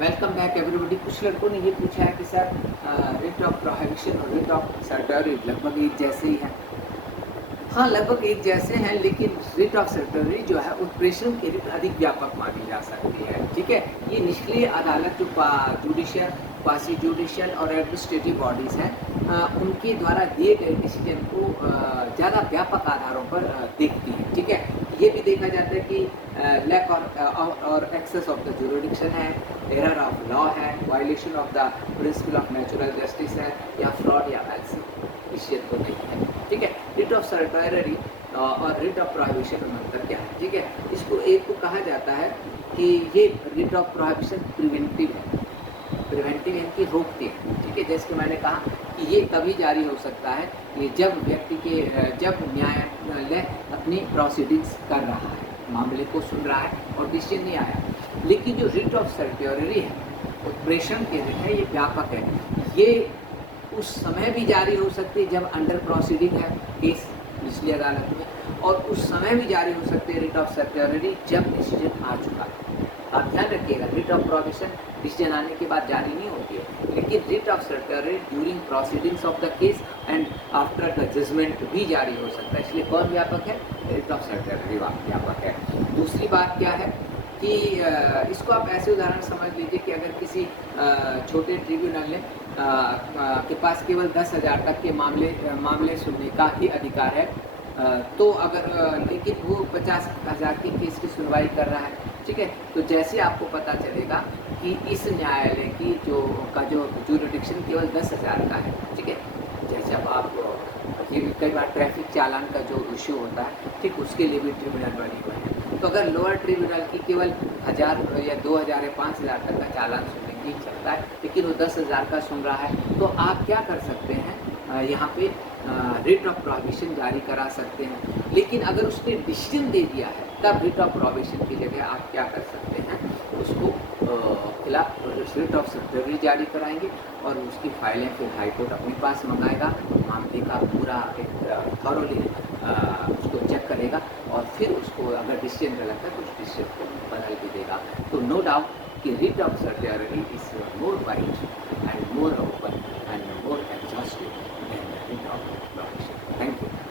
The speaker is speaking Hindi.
Welcome back everybody. कुछ लड़कों ने ये पूछा है कि सर रिट ऑफ प्रोहिबिशन और रिट ऑफ सर्टरी लगभग एक जैसे ही हैं। हाँ, लगभग एक जैसे हैं, लेकिन रिट ऑफ सर्टरी जो है उत्प्रेषण की रिट अधिक व्यापक मानी जा सकती है। ठीक है, ये निष्क्रिय अदालत जो जुडिशियल, क्वासी जुडिशियल और एडमिनिस्ट्रेटिव बॉडीज हैं उनके द्वारा दिए गए डिसीजन को ज़्यादा व्यापक आधारों पर देखती है। ठीक है, ये भी देखा जाता है कि लैक और एक्सेस ऑफ द जुरिडिक्शन है, एरर ऑफ लॉ है, violation of the principle of natural justice है, या फ्रॉड या फैल्सी डिसीजन तो नहीं है। ठीक है, रिट ऑफ सर्टरी और रिट ऑफ प्रोहिबिशन में अंतर क्या है? ठीक है, इसको एक को कहा जाता है कि ये रिट ऑफ प्रोहिबिशन प्रिवेंटिव है, प्रिवेंटिव यानी रोकती है। ठीक है, जैसे कि मैंने कहा कि ये तभी जारी हो सकता है कि जब व्यक्ति के जब न्यायालय अपनी प्रोसीडिंग्स कर रहा है, मामले को सुन रहा है और डिसीजन नहीं आया। लेकिन जो रिट ऑफ सर्टरी है, उत्प्रेषण के रिट है, ये व्यापक है। ये उस समय भी जारी हो सकती है जब अंडर प्रोसीडिंग है केस निचली अदालत में, और उस समय भी जारी हो सकती है रिट ऑफ सर्टरी जब डिसीजन आ चुका है। आप ध्यान रखिएगा, रिट ऑफ प्रोहिबिशन डिसीजन आने के बाद जारी नहीं होती है, लेकिन writ of certiorari during proceedings of the case and after the judgement भी जारी हो सकता है। इसलिए कौन व्यापक है? रिट ऑफ सर्टरी व्यापक है। दूसरी बात क्या है कि इसको आप ऐसे उदाहरण समझ लीजिए कि अगर किसी छोटे ट्रिब्यूनल ने के पास केवल 10,000 तक के मामले सुनने का ही अधिकार है, तो अगर लेकिन वो 50,000 के केस की सुनवाई कर रहा है। ठीक है, तो जैसे आपको पता चलेगा कि इस न्यायालय की जो जुरिडिक्शन केवल 10,000 का है। ठीक है, जैसे अब आप ये कई बार ट्रैफिक चालान का जो इश्यू होता है, ठीक, उसके लिए भी ट्रिब्यूनल बने हुए हैं। तो अगर लोअर ट्रिब्यूनल की केवल 1,000 या 2,000 या 5,000 तक का चालान सुनने की चलता है, लेकिन वो 10,000 का सुन रहा है, तो आप क्या कर सकते हैं? यहाँ पे रिट ऑफ प्रोहिबिशन जारी करा सकते हैं। लेकिन अगर उसने डिसीजन दे दिया है, तब रिट ऑफ प्रोहिबिशन की जगह आप क्या कर सकते हैं? उसको खिलाफ रिट ऑफ सर्टरी जारी कराएंगे और उसकी फाइलें फिर हाई कोर्ट अपने पास मंगाएगा, मामले का पूरा एक थॉरोली उसको चेक करेगा, और फिर उसको अगर डिसीजन गलत है तो उस डिसीजन को बदल भी देगा। तो नो डाउट कि writ of certiorari is more wide and more open and more exhaustive than the writ of prohibition. Thank you.